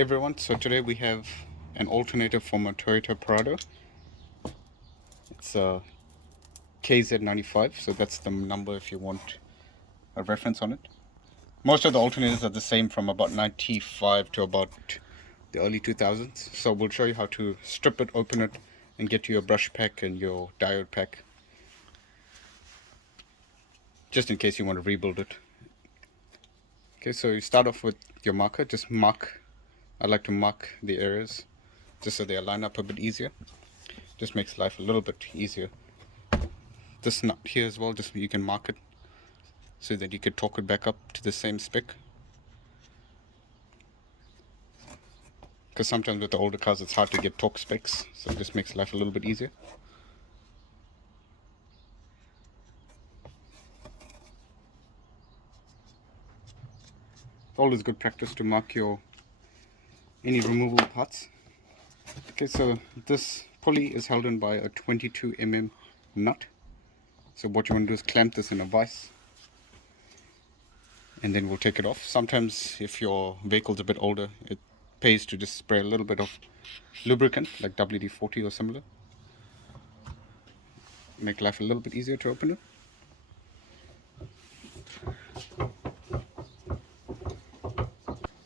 Hey everyone, so today we have an alternator from a Toyota Prado. It's a KZ95, so that's the number if you want a reference on it. Most of the alternators are the same from about 95 to about the early 2000s. So we'll show you how to strip it, open it, and get to your brush pack and your diode pack, just in case you want to rebuild it. Okay, so you start off with your marker. Just mark, I like to mark the areas just so they line up a bit easier. Just makes life a little bit easier. This nut here as well, just you can mark it so that you could torque it back up to the same spec. Because sometimes with the older cars it's hard to get torque specs, so it just makes life a little bit easier. It's always good practice to mark any removable parts. Okay, so this pulley is held in by a 22 mm nut. So what you want to do is clamp this in a vise, and then we'll take it off. Sometimes if your vehicle's a bit older, it pays to just spray a little bit of lubricant like WD-40 or similar. Make life a little bit easier to open it.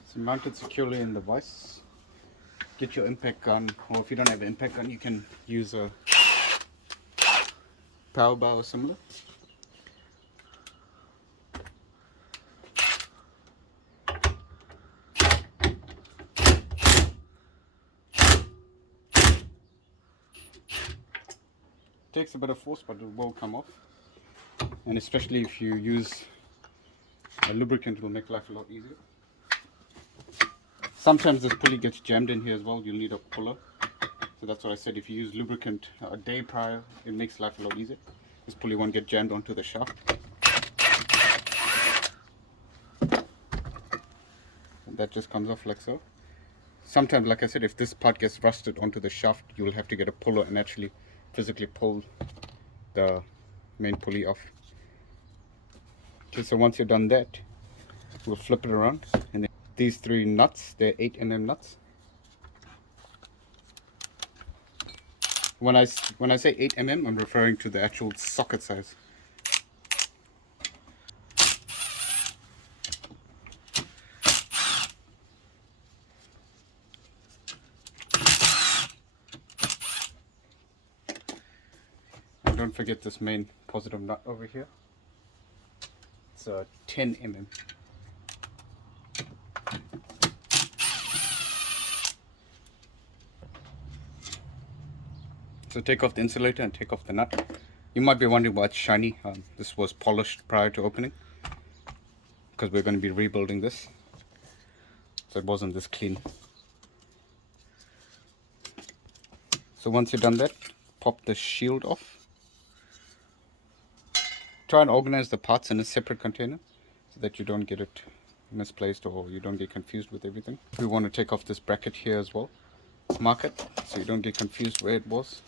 So mount it securely in the vise. Get your impact gun, or if you don't have an impact gun, you can use a power bar or similar. Takes a bit of force, but it will come off. And especially if you use a lubricant, it will make life a lot easier. Sometimes this pulley gets jammed in here as well. You'll need a puller. So that's what I said. If you use lubricant a day prior, it makes life a lot easier. This pulley won't get jammed onto the shaft. And that just comes off like so. Sometimes, like I said, if this part gets rusted onto the shaft, you'll have to get a puller and actually physically pull the main pulley off. Okay, so once you're done that, we'll flip it around, and then these three nuts, they're 8 mm nuts. When I say 8 mm, I'm referring to the actual socket size. And don't forget this main positive nut over here. It's a 10 mm. So take off the insulator and take off the nut. You might be wondering why it's shiny. This was polished prior to opening, because we're going to be rebuilding this. So it wasn't this clean. So once you've done that, pop the shield off. Try and organize the parts in a separate container so that you don't get it misplaced or you don't get confused with everything. We want to take off this bracket here as well. Mark it so you don't get confused where it was.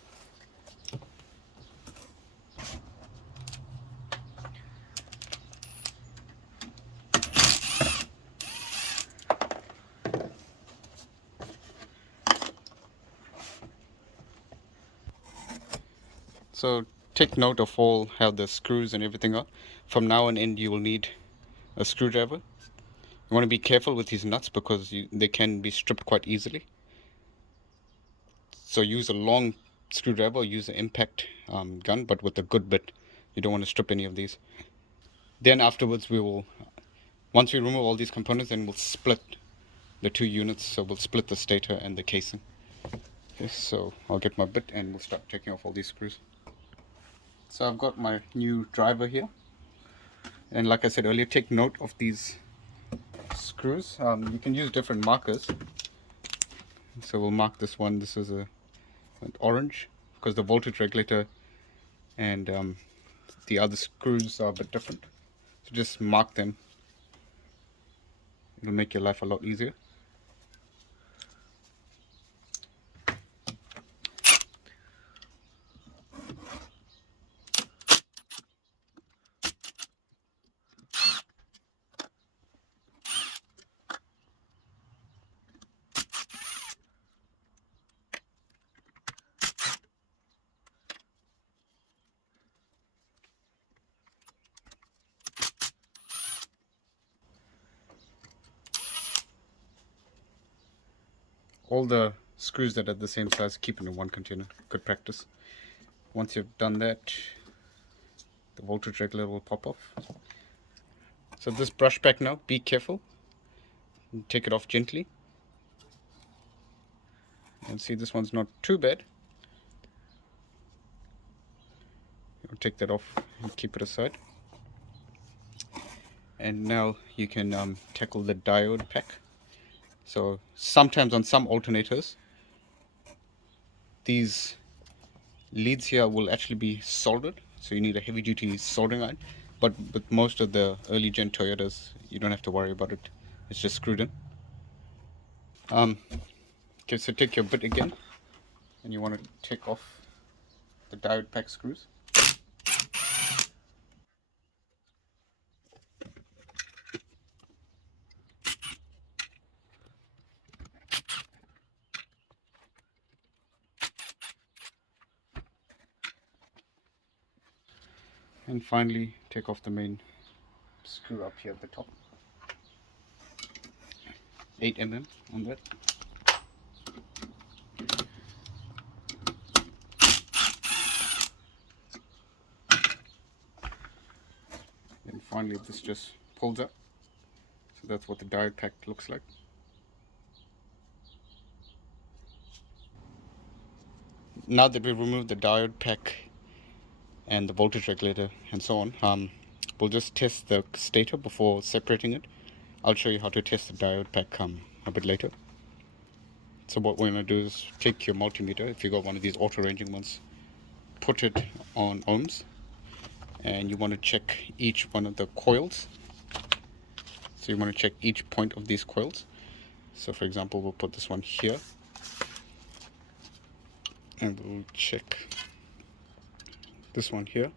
So take note of all how the screws and everything are. From now on in, you will need a screwdriver. You want to be careful with these nuts because they can be stripped quite easily. So use a long screwdriver or use an impact gun, but with a good bit. You don't want to strip any of these. Then afterwards once we remove all these components, then we'll split the two units. So we'll split the stator and the casing. Okay, so I'll get my bit and we'll start taking off all these screws. So I've got my new driver here. And like I said earlier, take note of these screws. You can use different markers. So we'll mark this one. This is an orange because the voltage regulator and the other screws are a bit different. So just mark them. It'll make your life a lot easier. all the screws that are the same size, keep it in one container. Good practice. Once you've done that, the voltage regulator will pop off. So this brush back now, be careful. Take it off gently. And see, this one's not too bad. You'll take that off and keep it aside. And now you can tackle the diode pack. So sometimes on some alternators, these leads here will actually be soldered, so you need a heavy duty soldering iron. But with most of the early gen Toyotas, you don't have to worry about it. It's just screwed in. Okay, so take your bit again, and you want to take off the diode pack screws. And finally, take off the main screw up here at the top. 8 mm on that. And finally, this just pulls up. So that's what the diode pack looks like. Now that we've removed the diode pack and the voltage regulator and so on, we'll just test the stator before separating it. I'll show you how to test the diode pack a bit later. So what we're going to do is take your multimeter, if you got one of these auto ranging ones, put it on ohms, and you want to check each one of the coils. So you want to check each point of these coils. So for example, we'll put this one here, and we'll check this one here.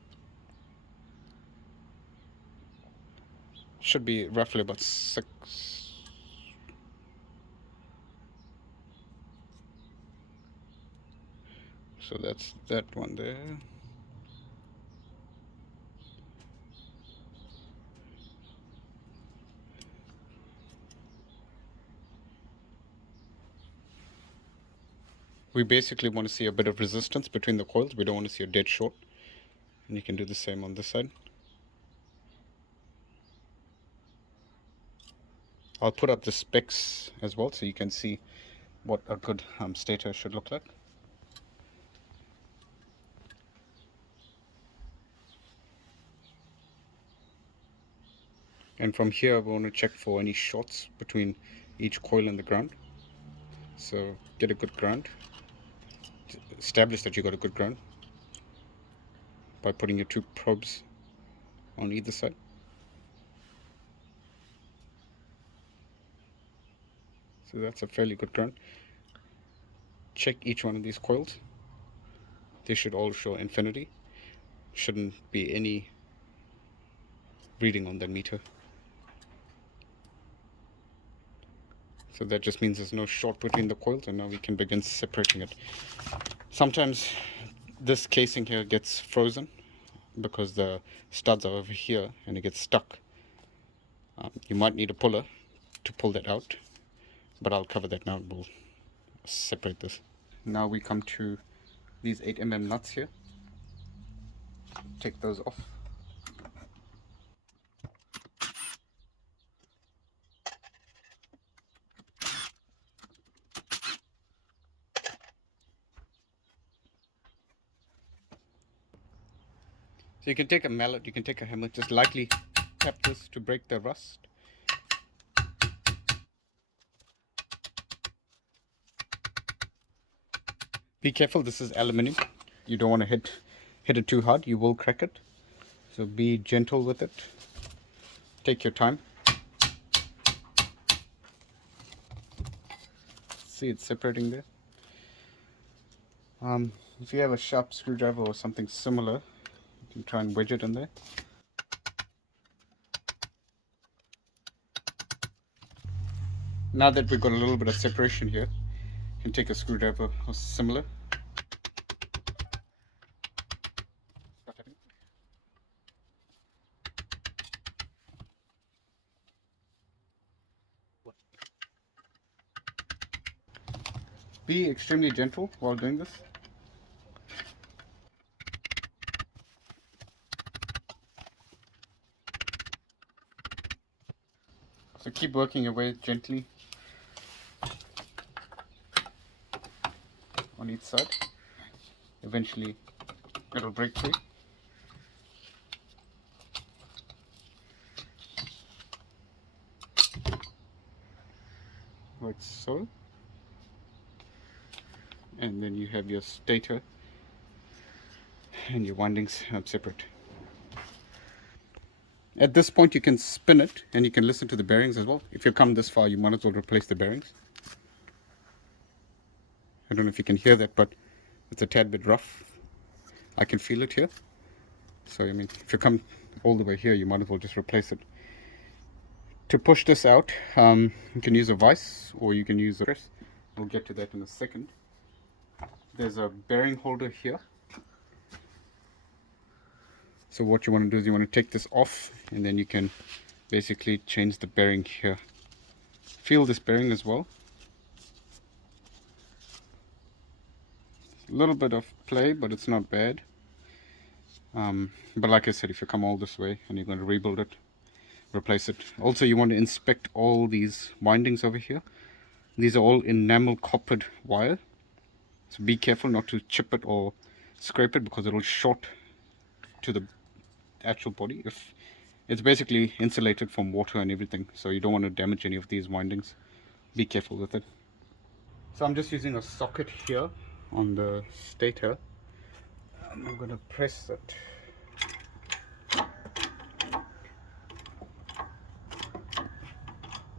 Should be roughly about 6. So that's that one there. We basically want to see a bit of resistance between the coils. We don't want to see a dead short. And you can do the same on this side. I'll put up the specs as well so you can see what a good stator should look like. And from here we want to check for any shorts between each coil and the ground. So get a good ground. Establish that you got a good ground by putting your 2 probes on either side. So that's a fairly good ground. Check each one of these coils. They should all show infinity. Shouldn't be any reading on the meter. So that just means there's no short between the coils, and now we can begin separating it. Sometimes this casing here gets frozen because the studs are over here and it gets stuck. You might need a puller to pull that out, but I'll cover that now and we'll separate this. Now we come to these 8 mm nuts here. Take those off. So you can take a mallet, you can take a hammer, just lightly tap this to break the rust. Be careful, this is aluminium. You don't want to hit it too hard, you will crack it. So be gentle with it. Take your time. See, it's separating there. If you have a sharp screwdriver or something similar, you can try and wedge it in there. Now that we've got a little bit of separation here, you can take a screwdriver or similar. Be extremely gentle while doing this. So keep working your way gently on each side. Eventually it'll break free. Like so. And then you have your stator and your windings separate. At this point you can spin it and you can listen to the bearings as well. If you've come this far, you might as well replace the bearings. I don't know if you can hear that, but it's a tad bit rough. I can feel it here. So I mean, if you come all the way here, you might as well just replace it. To push this out, you can use a vise or you can use a press. We'll get to that in a second. There's a bearing holder here. So what you want to do is you want to take this off and then you can basically change the bearing here. Feel this bearing as well. A little bit of play, but it's not bad. But like I said, if you come all this way and you're going to rebuild it, replace it. Also, you want to inspect all these windings over here. These are all enamel coppered wire. So be careful not to chip it or scrape it because it'll short to the actual body. If it's basically insulated from water and everything, so you don't want to damage any of these windings. Be careful with it. So I'm just using a socket here on the stator. I'm going to press it.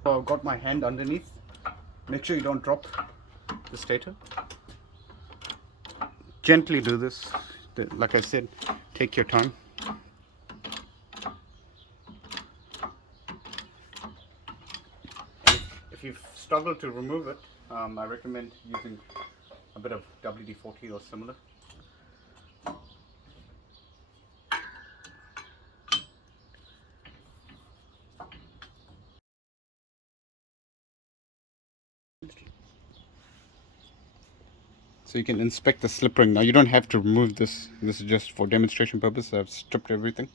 So I've got my hand underneath. Make sure you don't drop the stator. Gently do this. Like I said, take your time. If you struggle to remove it, I recommend using a bit of WD-40 or similar. So you can inspect the slip ring. Now you don't have to remove this. This is just for demonstration purpose. I've stripped everything.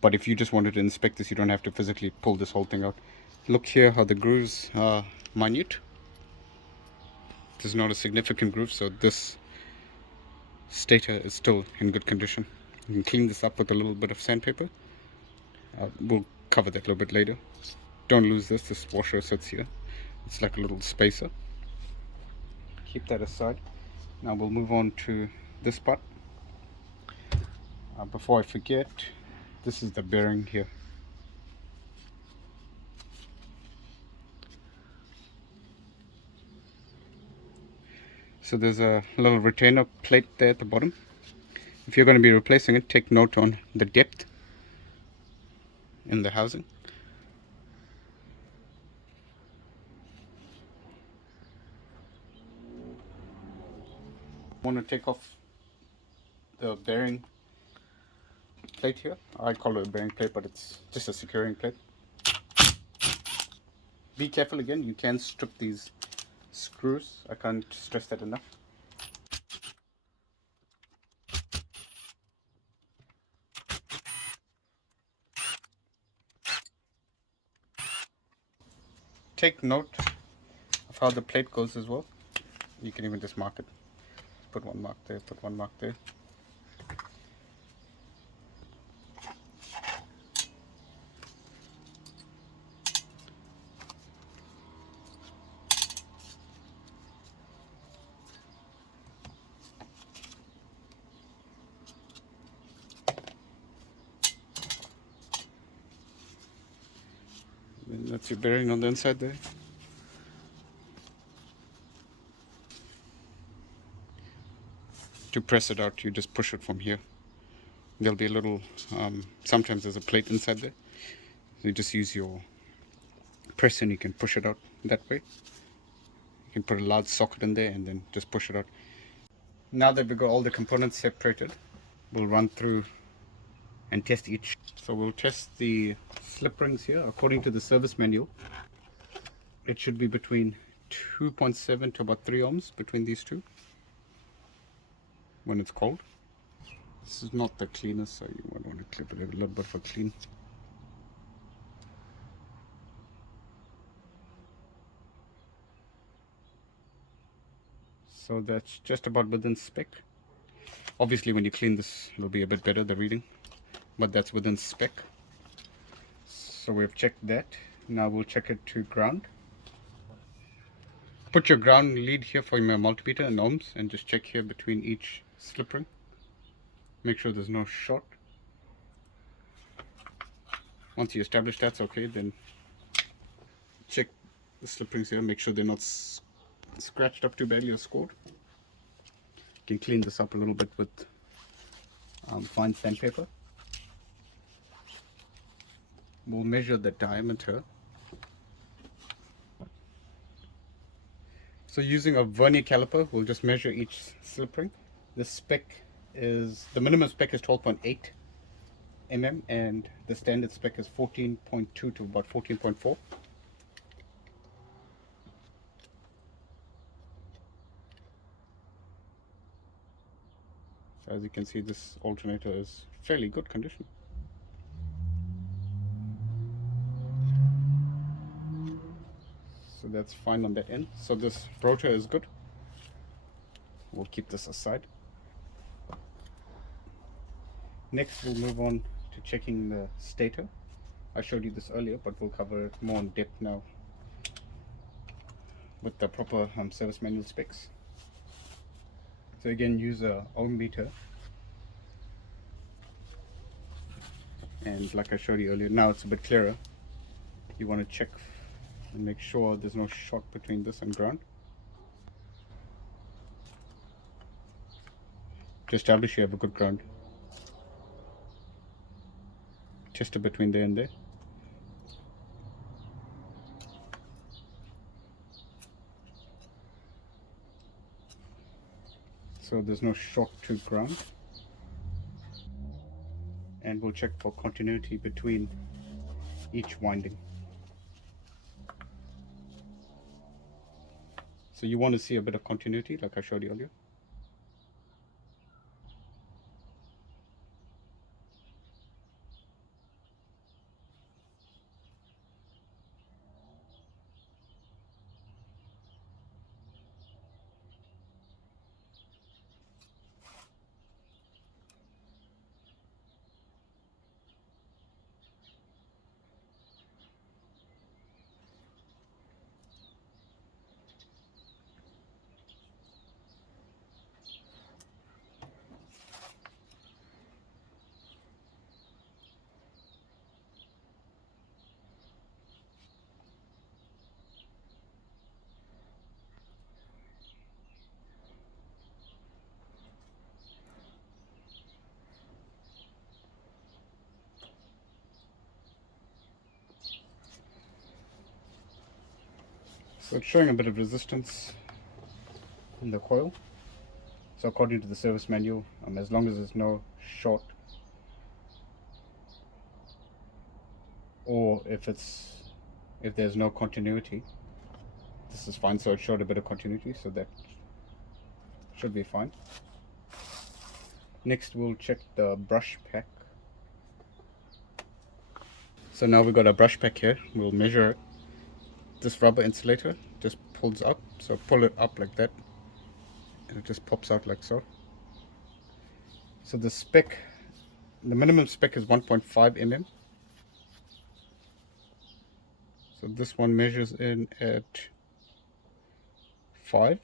But if you just wanted to inspect this, you don't have to physically pull this whole thing out. Look here how the grooves are minute. This is not a significant groove, so this stator is still in good condition. You can clean this up with a little bit of sandpaper. We'll cover that a little bit later. Don't lose this. This washer sits here. It's like a little spacer. Keep that aside. Now we'll move on to this part. Before I forget, this is the bearing here. So there's a little retainer plate there at the bottom. If you're going to be replacing it, take note on the depth in the housing. Want to take off the bearing plate here. I call it a bearing plate, but it's just a securing plate. Be careful again, you can strip these screws. I can't stress that enough. Take note of how the plate goes as well. You can even just mark it. Put one mark there, put one mark there. And that's your bearing on the inside there. To press it out, you just push it from here. There'll be a little, sometimes there's a plate inside there. So you just use your press and you can push it out that way. You can put a large socket in there and then just push it out. Now that we've got all the components separated, we'll run through and test each. So we'll test the slip rings here. According to the service manual, it should be between 2.7 to about 3 ohms between these two when it's cold. This is not the cleanest, so you might want to clip it a little bit for clean. So that's just about within spec. Obviously when you clean this it'll be a bit better, the reading, but that's within spec. So we've checked that. Now we'll check it to ground. Put your ground lead here for your multimeter in ohms and just check here between each slip ring. Make sure there's no short. Once you establish that's okay, then check the slip rings here, make sure they're not scratched up too badly or scored. You can clean this up a little bit with fine sandpaper. We'll measure the diameter. So using a vernier caliper, we'll just measure each slip ring. The spec is, the minimum spec is 12.8 mm and the standard spec is 14.2 to about 14.4. So as you can see, this alternator is fairly good condition. So that's fine on that end. So this rotor is good. We'll keep this aside. Next we'll move on to checking the stator. I showed you this earlier, but we'll cover it more in depth now with the proper service manual specs. So again, use a ohm meter, and like I showed you earlier, now it's a bit clearer. You want to check and make sure there's no short between this and ground. To establish you have a good ground. Just a between there and there. So there's no short to ground. And we'll check for continuity between each winding. So you want to see a bit of continuity like I showed you earlier. So it's showing a bit of resistance in the coil. So according to the service manual, as long as there's no short, or if there's no continuity, this is fine. So it showed a bit of continuity, so that should be fine. Next we'll check the brush pack. So now we've got a brush pack here. We'll measure it. This rubber insulator just pulls up, so pull it up like that and it just pops out like so. So the spec, the minimum spec is 1.5 mm. So this one measures in at 5,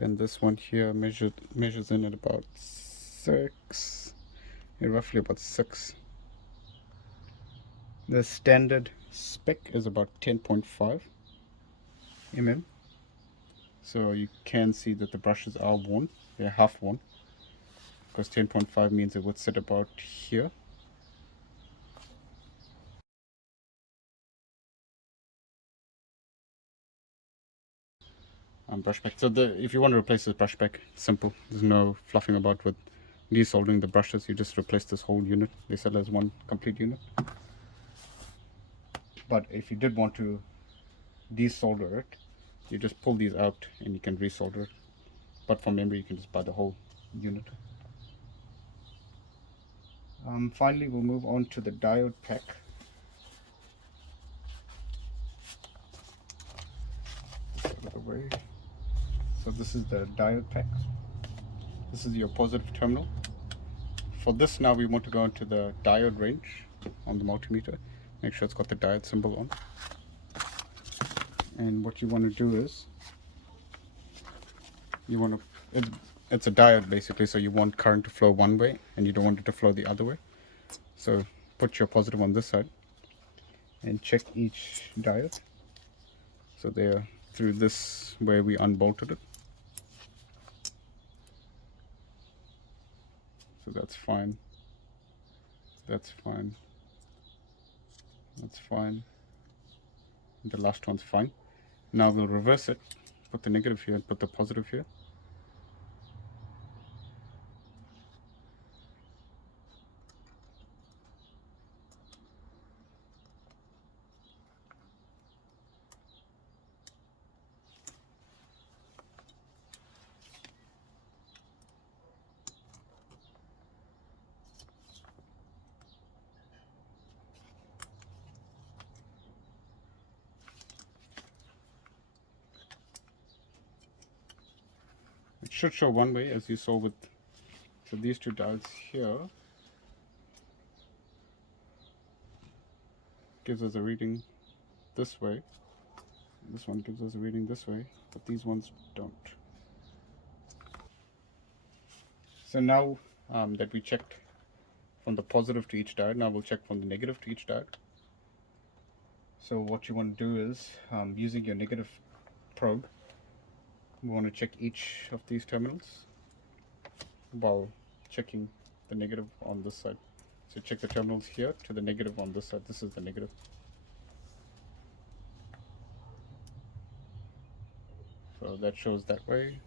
and this one here measures in at about 6, roughly about 6. The standard spec is about 10.5 mm. So you can see that the brushes are worn, they're half worn, because 10.5 means it would sit about here. Brush pack. So if you want to replace this brush pack, simple. There's no fluffing about with desoldering the brushes. You just replace this whole unit. They sell as one complete unit. But if you did want to desolder it, you just pull these out and you can resolder it. But from memory, you can just buy the whole unit. Finally, we'll move on to the diode pack. Out of the way. So this is the diode pack. This is your positive terminal. For this now we want to go into the diode range on the multimeter. Make sure it's got the diode symbol on. And what you want to do is, you want to, it's a diode basically, so you want current to flow one way and you don't want it to flow the other way. So put your positive on this side and check each diode. So they're through this where we unbolted it. So that's fine. That's fine. That's fine. The last one's fine. Now we'll reverse it. Put the negative here and put the positive here. It should show one way, as you saw with, so these two diodes here gives us a reading this way. This one gives us a reading this way, but these ones don't. So now that we checked from the positive to each diode, now we'll check from the negative to each diode. So what you want to do is, using your negative probe, we want to check each of these terminals while checking the negative on this side. So check the terminals here to the negative on this side. This is the negative. So that shows that way.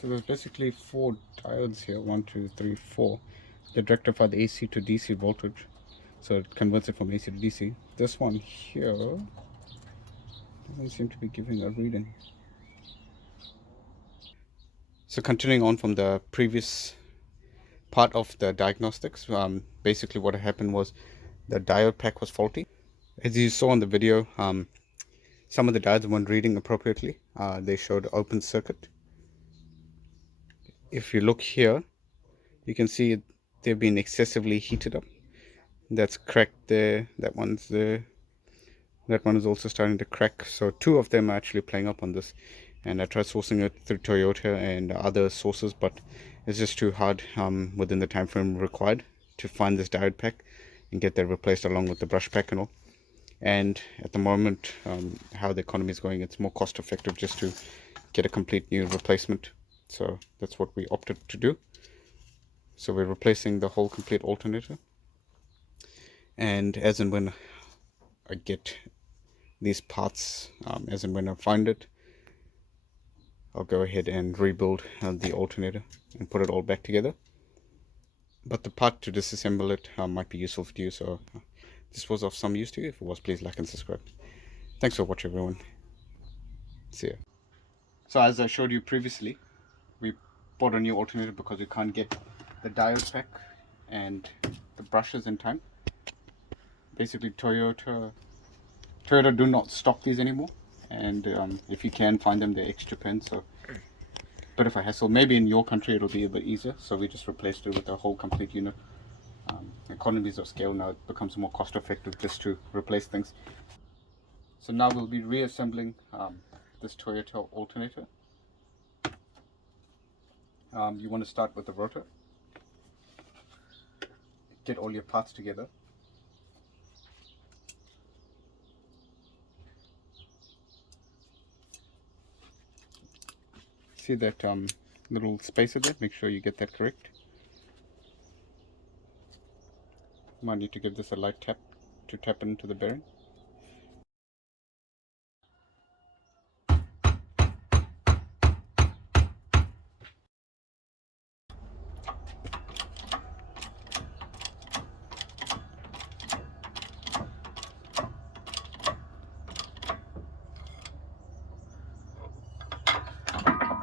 So there's basically 4 diodes here, 1, 2, 3, 4, that rectify the AC to DC voltage. So it converts it from AC to DC. This one here doesn't seem to be giving a reading. So continuing on from the previous part of the diagnostics, basically what happened was the diode pack was faulty. As you saw in the video, some of the diodes weren't reading appropriately. They showed open circuit. If you look here, you can see they've been excessively heated up. That's cracked there, that one's there, that one is also starting to crack. So 2 of them are actually playing up on this, and I tried sourcing it through Toyota and other sources, but it's just too hard within the time frame required to find this diode pack and get that replaced along with the brush pack and all. And at the moment, how the economy is going, it's more cost effective just to get a complete new replacement. So that's what we opted to do. So we're replacing the whole complete alternator, and as and when I get these parts, as and when I find it, I'll go ahead and rebuild the alternator and put it all back together. But the part to disassemble it might be useful to you, so this was of some use to you. If it was, please like and subscribe. Thanks for watching, everyone. So yeah. So as I showed you previously, we bought a new alternator because we can't get the dial pack and the brushes in time. Basically, Toyota do not stock these anymore, and if you can find them, they're extra pence, so bit of a hassle. Maybe in your country it'll be a bit easier, so we just replaced it with a whole complete unit. Economies of scale, now it becomes more cost effective just to replace things. So now we'll be reassembling this Toyota alternator. You want to start with the rotor, get all your parts together. See that little spacer there? Make sure you get that correct. Might need to give this a light tap to tap into the bearing.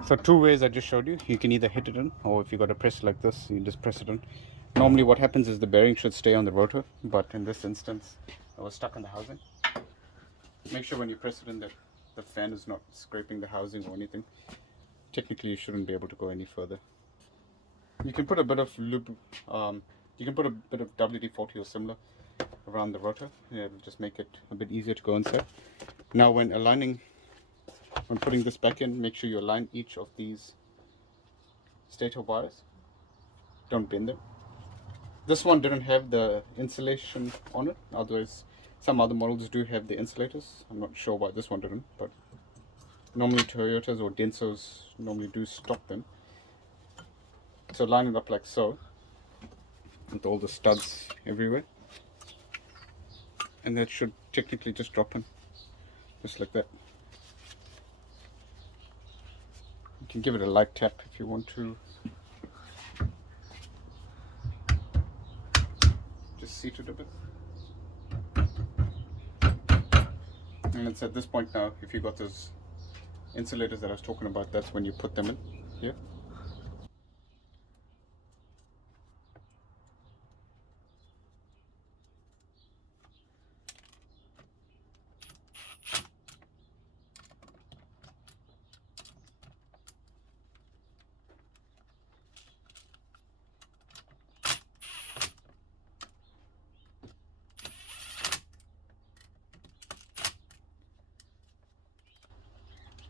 So two ways I just showed you. You can either hit it in, or if you got to press like this, you just press it in. Normally what happens is the bearing should stay on the rotor, but in this instance I was stuck in the housing. Make sure when you press it in that the fan is not scraping the housing or anything. Technically you shouldn't be able to go any further. You can put a bit of lube, you can put a bit of WD-40 or similar around the rotor. Yeah, it'll just make it a bit easier to go inside. Now when putting this back in, make sure you align each of these stator wires. Don't bend them. This one didn't have the insulation on it, otherwise some other models do have the insulators. I'm not sure why this one didn't, but normally Toyotas or Densos normally do stock them. So line it up like so, with all the studs everywhere, and that should technically just drop in, just like that. You can give it a light tap if you want to. Just seat it a bit. And it's at this point now, if you got those insulators that I was talking about, that's when you put them in here.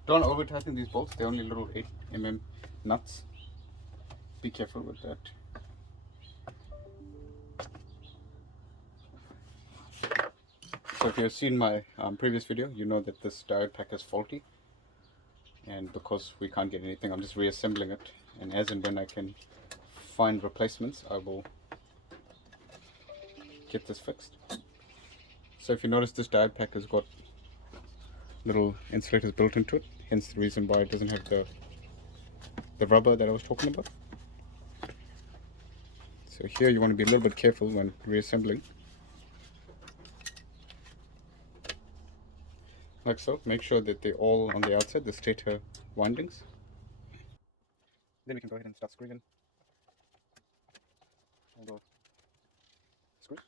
Don't over tighten these bolts, they're only little 8mm nuts. Be careful with that. So if you've seen my previous video, you know that this diode pack is faulty, and because we can't get anything, I'm just reassembling it, and as and when I can find replacements, I will get this fixed. So if you notice, this diode pack has got little insulators built into it, hence the reason why it doesn't have the rubber that I was talking about. So here you want to be a little bit careful when reassembling. Like so. Make sure that they're all on the outside, the stator windings. Then we can go ahead and start screwing in all the screws.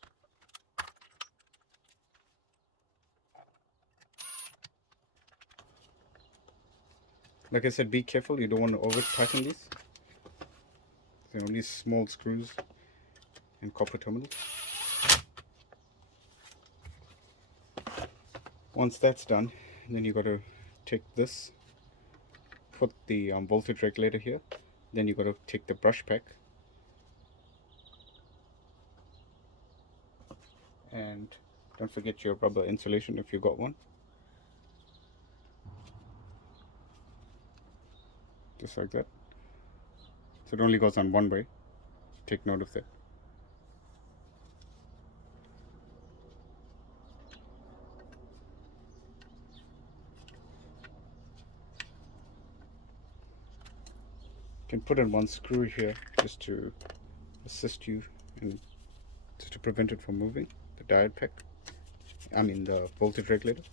Like I said, be careful, you don't want to over tighten these. They're only small screws and copper terminals. Once that's done, then you got to take this, put the voltage regulator here, then you got to take the brush pack and don't forget your rubber insulation if you got one. Just like that. So it only goes on one way. Take note of that. You can put in one screw here just to assist you and just to prevent it from moving. The diode pack, I mean the voltage regulator.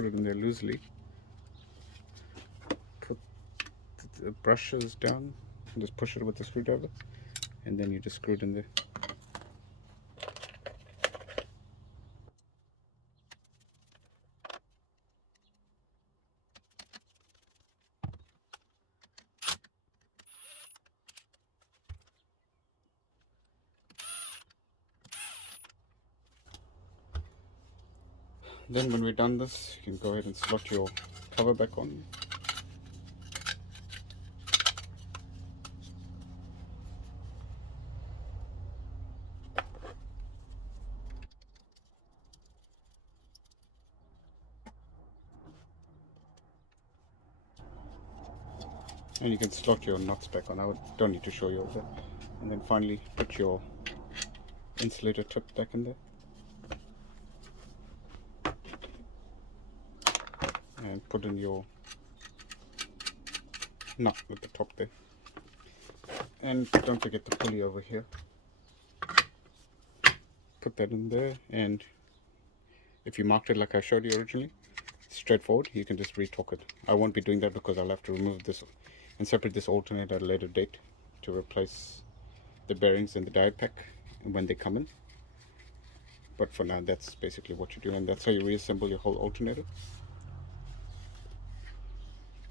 put it in there loosely. Put the brushes down and just push it with the screwdriver, and then you just screw it in there. Then when we're done this, you can go ahead and slot your cover back on. And you can slot your nuts back on. I don't need to show you all that. And then finally put your insulator tip back in there. And put in your nut at the top there. And don't forget the pulley over here. Put that in there, and if you marked it like I showed you originally, straightforward, you can just retorque it. I won't be doing that because I'll have to remove this and separate this alternator at a later date to replace the bearings in the die pack when they come in. But for now, that's basically what you do, and that's how you reassemble your whole alternator.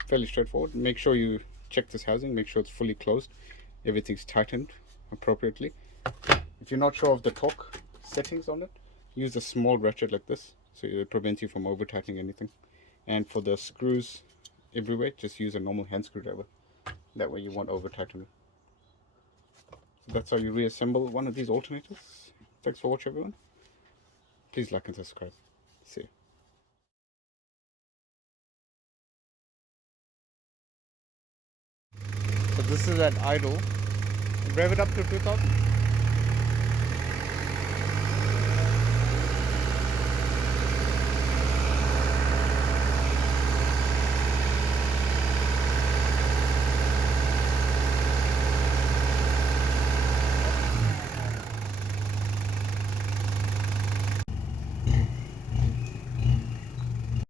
Fairly straightforward. Make sure you check this housing, make sure it's fully closed, everything's tightened appropriately. If you're not sure of the torque settings on it, use a small ratchet like this, so it prevents you from over tightening anything. And for the screws everywhere, just use a normal hand screwdriver. That way you won't over tighten it. So that's how you reassemble one of these alternators. Thanks for watching, everyone. Please like and subscribe. See you. So this is at idle. Rev it up to 2000.